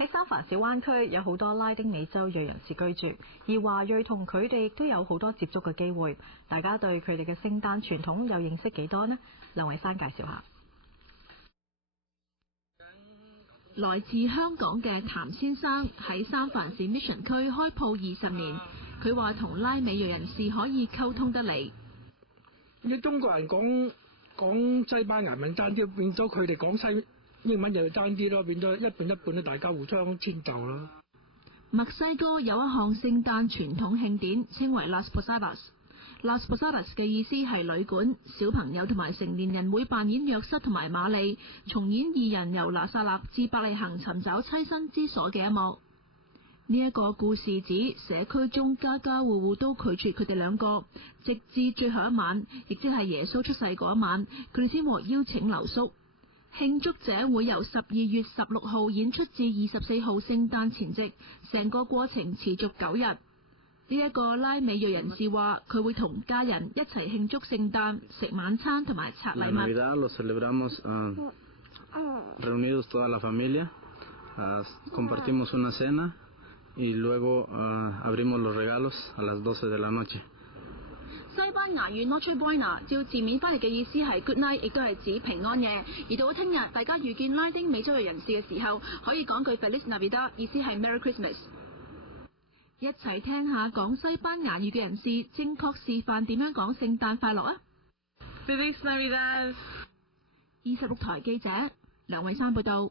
喺三藩市灣區有好多拉丁美洲裔人士居住，而華裔同佢哋亦都有好多接觸嘅機會。大家對佢哋嘅聖誕傳統又認識幾多呢？梁偉山介紹下。來自香港嘅譚先生喺三藩市 Mission 區開鋪20年，佢話同拉美裔人士可以溝通得嚟。啲中國人講西班牙文爭啲，變咗佢哋講西英文就爭啲咯，變咗一半一半咧，大家互相遷就啦。墨西哥有一項聖誕傳統慶典，稱為 Las Posadas。Las Posadas 嘅意思係旅館，小朋友同埋成年人會扮演約瑟同埋瑪麗，重演二人由拿撒勒至伯利恆尋找棲身之所嘅一幕。呢一個故事指社區中家家戶戶都拒絕佢哋兩個，直至最後一晚，亦即係耶穌出世嗰一晚，佢哋先獲邀請留宿。慶祝者會由12月16號演出至24號聖誕前夕，成個過程持續9日。呢一個拉美裔人士話，佢會同家人一齊慶祝聖誕，食晚餐同埋拆禮物。Navidad lo celebramos reunidos toda la familia, compartimos una cena y luego abrimos los regalos a las 12 de la noche。西班牙語 Noche Buena 照字面翻譯嘅意思係 Good Night， 亦都係指平安夜。而到咗聽日，大家遇見拉丁美洲裔人士嘅時候，可以講句 Feliz Navidad， 意思係 Merry Christmas。一齊聽下講西班牙語嘅人士正確示範點樣講聖誕快樂啊 ！Feliz Navidad。26台記者梁偉山報道。